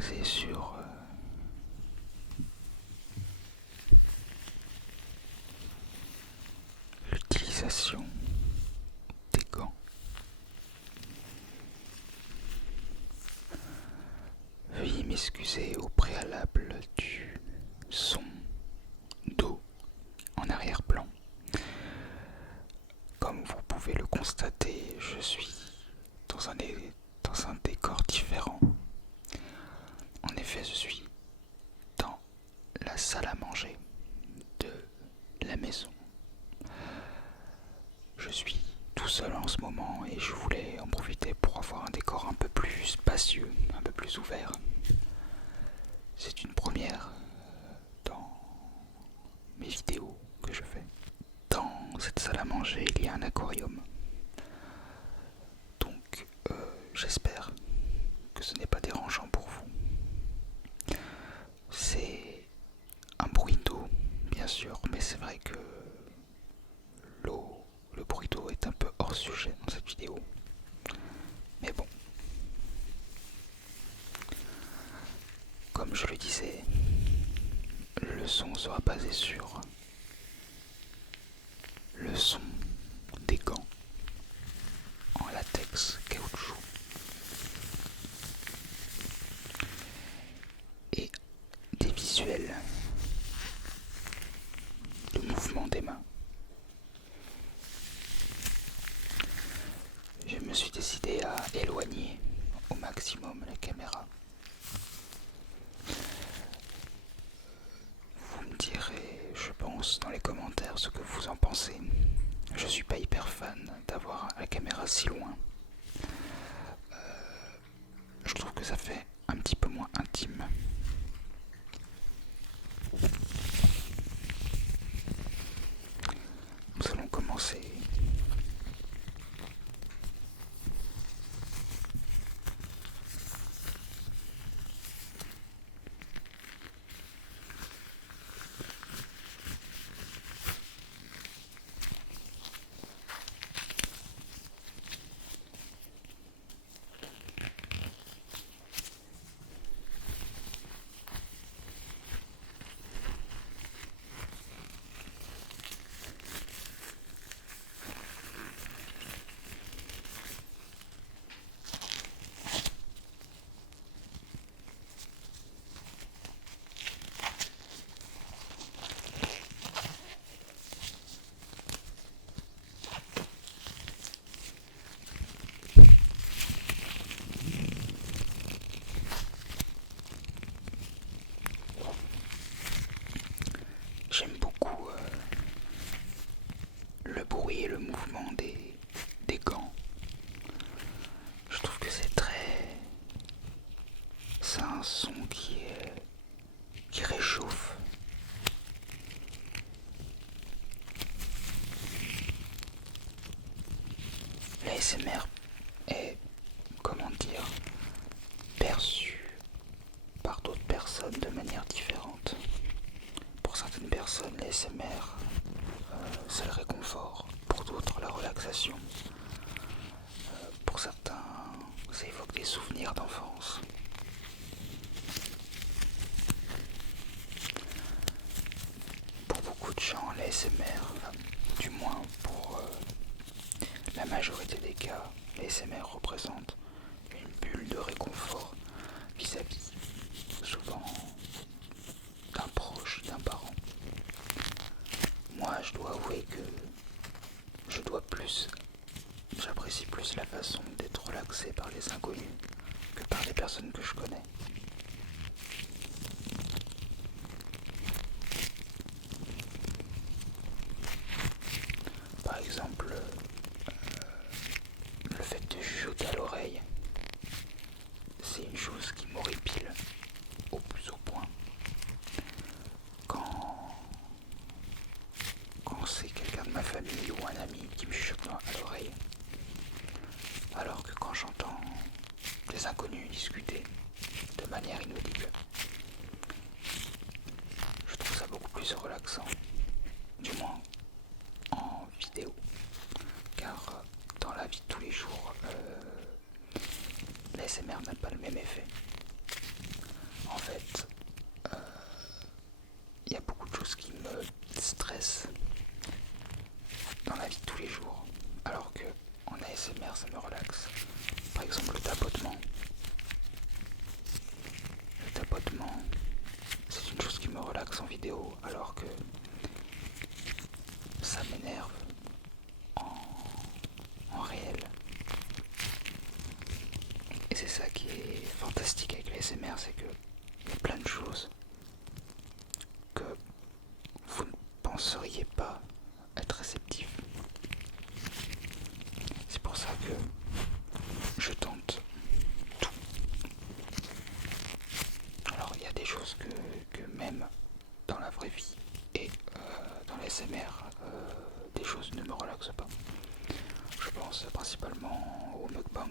basé sur l'utilisation des gants. Veuillez m'excuser au préalable du son d'eau en arrière-plan. Comme vous pouvez le constater, je suis dans un décor différent. En effet, je suis dans la salle à manger de la maison. Je suis tout seul en ce moment et je voulais en profiter pour avoir un décor un peu plus spacieux, un peu plus ouvert. C'est une première dans mes vidéos que je fais. Dans cette salle à manger, il y a un aquarium. Donc, j'espère que ce n'est pas dérangeant pour vous. C'est un bruit d'eau, bien sûr, mais c'est vrai que le bruit d'eau est un peu hors sujet dans cette vidéo. Mais bon, comme je le disais, le son sera basé sur le son des gants en latex caoutchouc et des visuels de mouvement des mains. Je me suis décidé à éloigner au maximum la caméra. Vous me direz, je pense, dans les commentaires ce que vous en pensez. Je suis pas hyper fan d'avoir la caméra si loin. Je trouve que ça fait un petit peu moins intime. Nous allons commencer. J'aime beaucoup le bruit et le mouvement des gants. Je trouve que c'est un son qui réchauffe. L'ASMR est, comment dire, perçu par d'autres personnes de manière différente. Pour certaines personnes, l'ASMR, c'est le réconfort. Pour d'autres, la relaxation. Pour certains, ça évoque des souvenirs d'enfance. Pour beaucoup de gens, l'ASMR, du moins pour la majorité des cas, l'ASMR représente une bulle de réconfort vis-à-vis souvent d'un proche, d'un parent. Moi, je dois avouer que j'apprécie plus la façon d'être relaxé par les inconnus que par les personnes que je connais. Par exemple, le fait de chuchoter à l'oreille, c'est une chose qui m'horripile au plus haut point. Quand c'est quelqu'un de ma famille ou un ami qui me chuchote à l'oreille, alors que quand j'entends des inconnus discuter de manière inaudible, je trouve ça beaucoup plus relaxant, du moins en vidéo, car dans la vie de tous les jours, l'ASMR n'a pas le même effet. vidéo alors que ça m'énerve en réel. Et c'est ça qui est fantastique avec l'ASMR, c'est que il y a plein de choses que vous ne penseriez pas être réceptif. C'est pour ça que je tente tout. Alors il y a des choses que même dans la vraie vie et dans l'ASMR, des choses ne me relaxent pas. Je pense principalement au mukbang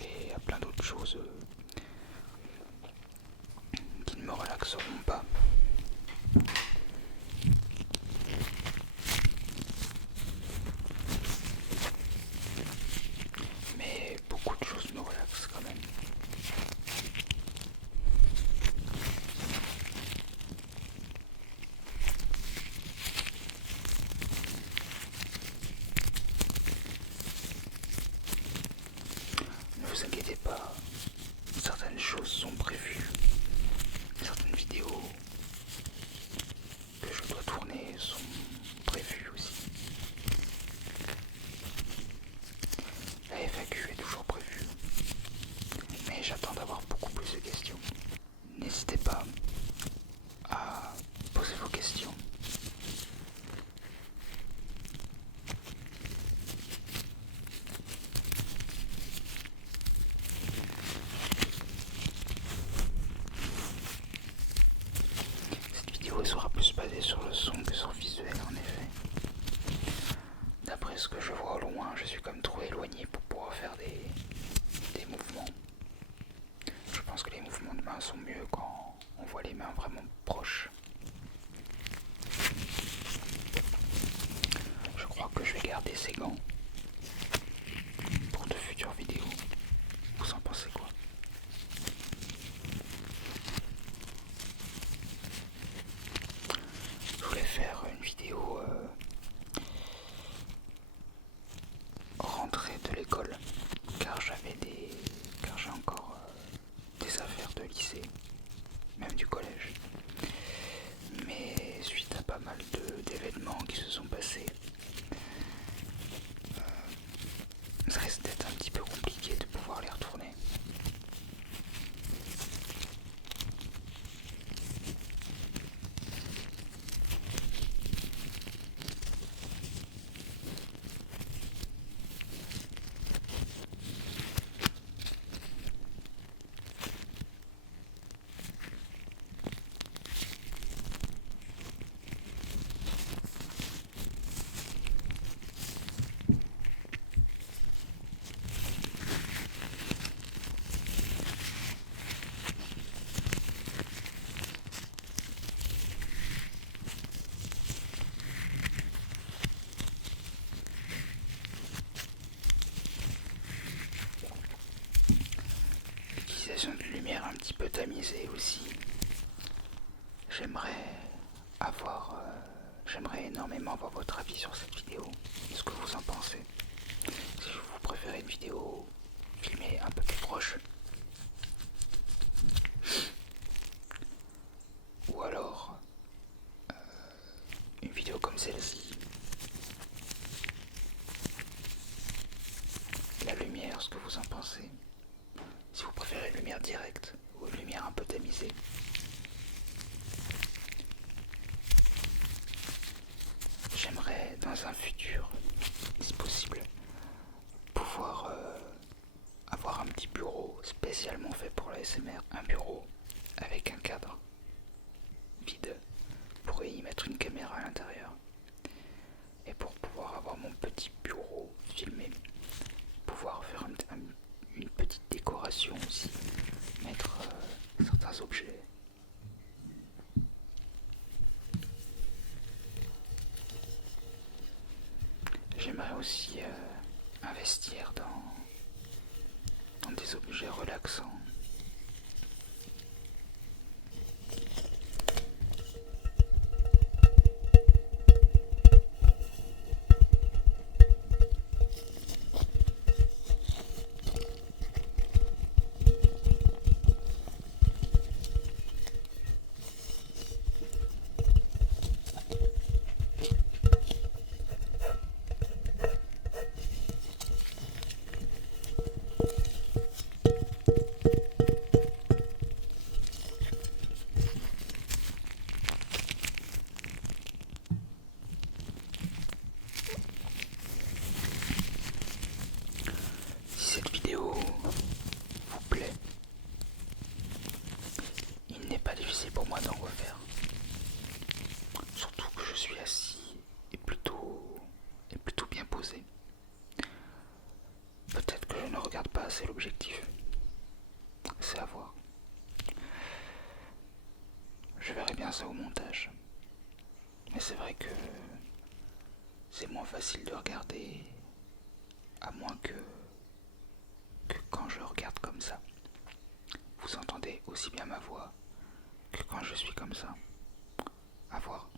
et à plein d'autres choses qui ne me relaxeront pas. Mais beaucoup de choses me relaxent quand même. Ne vous inquiétez pas, certaines choses sont prévues. Certaines vidéos que je dois tourner sont prévues aussi. La FAQ est toujours prévue, mais j'attends d'avoir beaucoup plus de questions. N'hésitez pas à poser vos questions. Cette vidéo sera plus basée sur le son que sur le visuel en effet. D'après ce que je vois au loin, je suis comme trop éloigné pour pouvoir faire des mouvements. Je pense que les mouvements de main sont mieux quand on voit les mains vraiment proches. Je crois que je vais garder ces gants pour de futures vidéos. Vous en pensez quoi? Je voulais faire une vidéo rentrée de l'école car j'ai encore des affaires de lycée, même du collège. Mais suite à pas mal d'événements qui se sont passés, ça risque d'être un petit peu compliqué de pouvoir les retourner. L'utilisation de lumière un petit peu tamisée aussi. J'aimerais énormément avoir votre avis sur cette vidéo, ce que vous en pensez. Si vous préférez une vidéo filmée un peu plus proche, ou alors une vidéo comme celle-ci. La lumière, ce que vous en pensez. Si vous préférez une lumière directe ou une lumière un peu tamisée. J'aimerais dans un futur, si possible, pouvoir avoir un petit bureau spécialement fait pour la SMR. Un bureau avec un cadre vide pour y mettre une caméra à l'intérieur. Et pour pouvoir avoir mon petit bureau filmé, pouvoir faire une petite décoration aussi, mettre certains objets. J'aimerais aussi investir dans des objets relaxants, difficile pour moi d'en refaire. Surtout que je suis assis et plutôt bien posé. Peut-être que je ne regarde pas assez l'objectif. C'est à voir. Je verrai bien ça au montage. Mais c'est vrai que c'est moins facile de regarder, à moins que quand je regarde comme ça. Vous entendez aussi bien ma voix que quand je suis comme ça. À voir.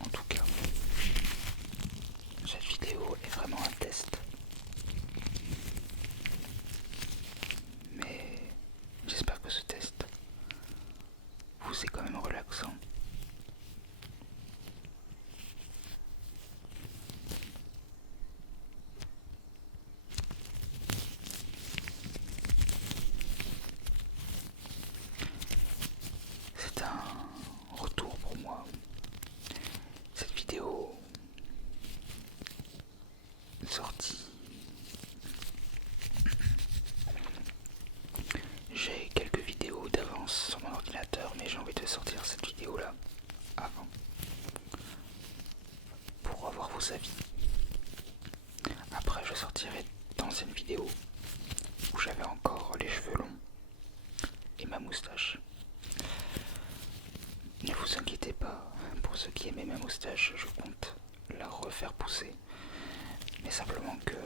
En tout cas, cette vidéo est vraiment un test. Mais j'espère que ce test vous est quand même relaxant. C'est un retour pour moi. Cette vidéo sortie, j'ai quelques vidéos d'avance sur mon ordinateur, mais j'ai envie de sortir cette vidéo là avant pour avoir vos avis. Après je sortirai d'anciennes vidéos où j'avais encore les cheveux longs et ma moustache. Ne vous inquiétez pas, pour ceux qui aimaient ma moustache, je compte la refaire pousser. Mais simplement que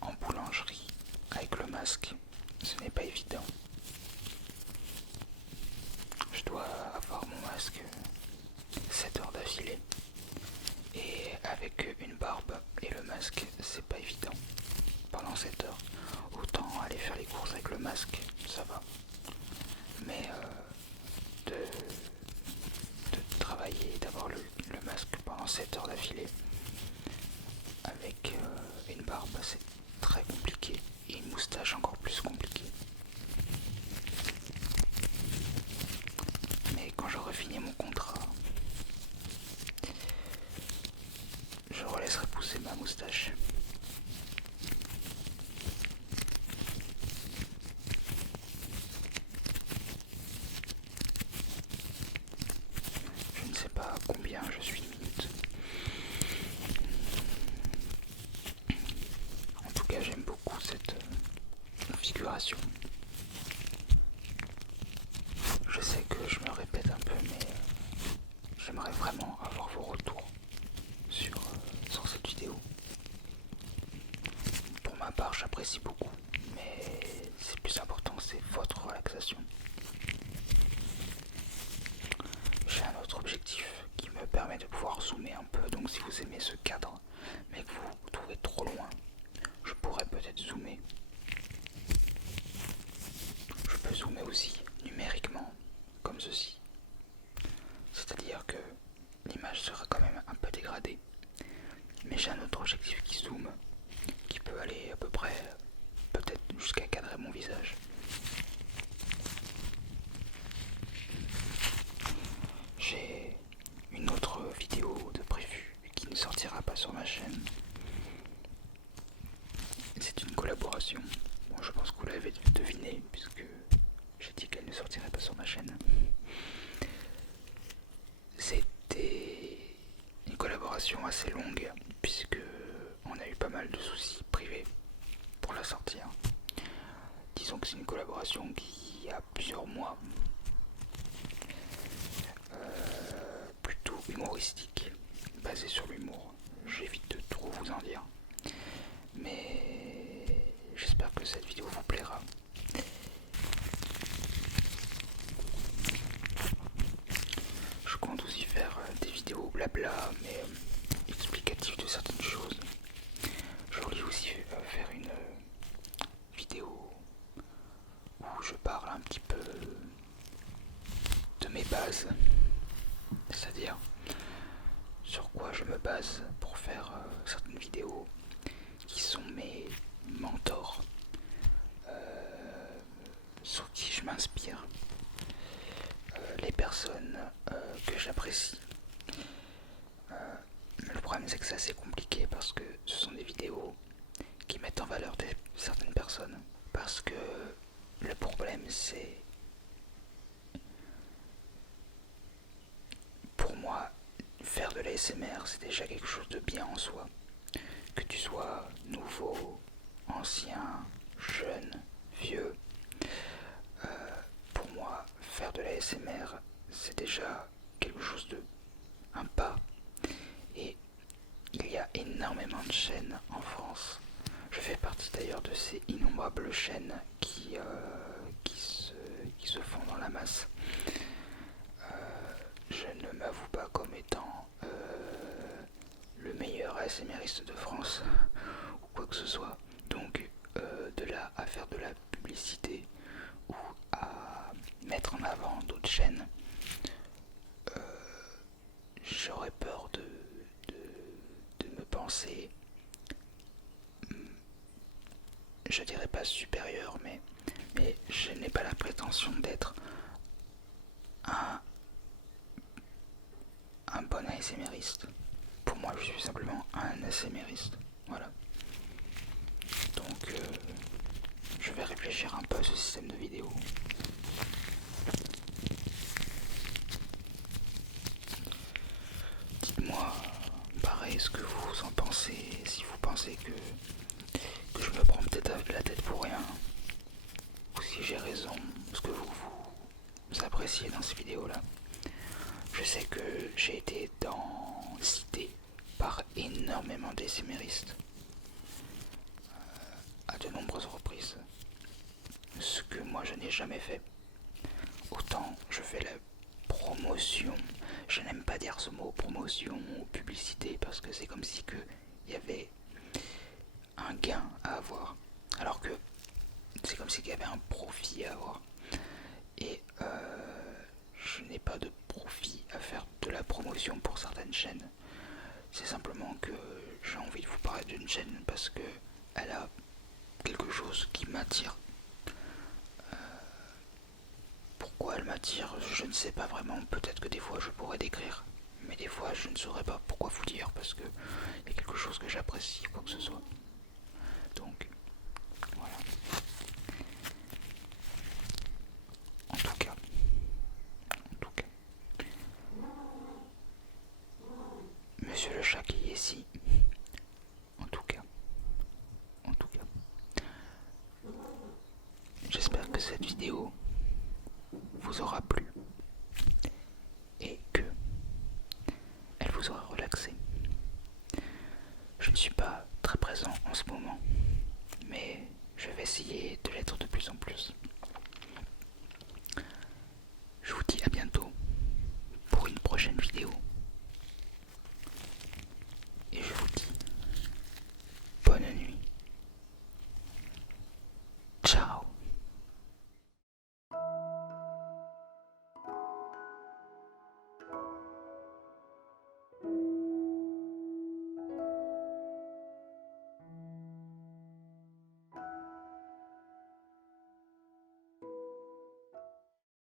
en boulangerie, avec le masque, ce n'est pas évident. Je dois avoir mon masque 7 heures d'affilée. Et avec une barbe et le masque, c'est pas évident. Pendant 7 heures, autant aller faire les courses avec le masque, ça va. Mais de travailler, d'avoir le masque pendant 7 heures d'affilée, avec une barbe, c'est très compliqué. Et une moustache encore plus compliqué. Mais quand j'aurai fini mon contrat, je relaisserai pousser ma moustache. Je ne sais pas combien je suis de minutes. En tout cas, j'aime beaucoup cette configuration. Je sais que je me répète un peu, mais j'aimerais vraiment avoir vos retours sur cette vidéo. Pour ma part, j'apprécie beaucoup, mais c'est plus important, c'est votre relaxation. J'ai un autre objectif qui me permet de pouvoir zoomer un peu, donc si vous aimez ce cadre, mais que vous trouvez trop loin, je pourrais peut-être zoomer. Je peux zoomer aussi numériquement, comme ceci. C'est-à-dire que l'image sera quand même un peu dégradée. Mais j'ai un autre objectif qui zoome, qui peut aller à peu près, peut-être jusqu'à cadrer mon visage. J'ai une autre vidéo de prévue qui ne sortira pas sur ma chaîne. C'est une collaboration. Bon, je pense que vous l'avez deviné puisque j'ai dit qu'elle ne sortirait pas sur ma chaîne. C'était une collaboration assez longue puisque on a eu pas mal de soucis privés pour la sortir. Disons que c'est une collaboration qui a plusieurs mois, plutôt humoristique, basée sur l'humour. J'évite de trop vous en dire, mais j'espère que cette vidéo vous plaira. Je compte aussi faire des vidéos blabla, mais explicatives de certaines choses. Je voulais aussi faire une vidéo où je parle un petit peu de mes bases, c'est-à-dire sur quoi je me base pour faire certaines vidéos qui sont mes mentors, sur qui je m'inspire, les personnes que j'apprécie. Mais le problème c'est que c'est assez compliqué parce que ce sont des vidéos qui mettent en valeur certaines personnes. Parce que le problème c'est l'ASMR, c'est déjà quelque chose de bien en soi. Que tu sois nouveau, ancien, jeune, vieux, pour moi, faire de l'ASMR, c'est déjà quelque chose de un pas. Et il y a énormément de chaînes en France. Je fais partie d'ailleurs de ces innombrables chaînes qui se font dans la masse. Je ne m'avoue pas comme étant le meilleur ASMRiste de France ou quoi que ce soit. Donc de là à faire de la publicité ou à mettre en avant d'autres chaînes, j'aurais peur de me penser, je dirais pas supérieur, mais je n'ai pas la prétention d'être un, un bon ASMRiste. Pour moi, je suis simplement un ASMRiste. Voilà. Donc, je vais réfléchir un peu à ce système de vidéo. Dites-moi, pareil, ce que vous en pensez, si vous pensez que je me prends peut-être la tête pour rien, ou si j'ai raison, ce que vous appréciez dans ces vidéos-là. Je sais que j'ai été cité par énormément d'ASMRistes à de nombreuses reprises, ce que moi je n'ai jamais fait. Autant je fais la promotion, je n'aime pas dire ce mot promotion ou publicité parce que c'est comme si il y avait un gain à avoir, alors que c'est comme si il y avait un profit à avoir. Et je n'ai pas de profit à faire de la promotion pour certaines chaînes. C'est simplement que j'ai envie de vous parler d'une chaîne parce que elle a quelque chose qui m'attire. Pourquoi elle m'attire, je ne sais pas vraiment. Peut-être que des fois je pourrais décrire, mais des fois je ne saurais pas pourquoi vous dire parce que il y a quelque chose que j'apprécie, quoi que ce soit. Donc, voilà. En tout cas, Monsieur le chat qui est ici. En tout cas, j'espère que cette vidéo vous aura plu.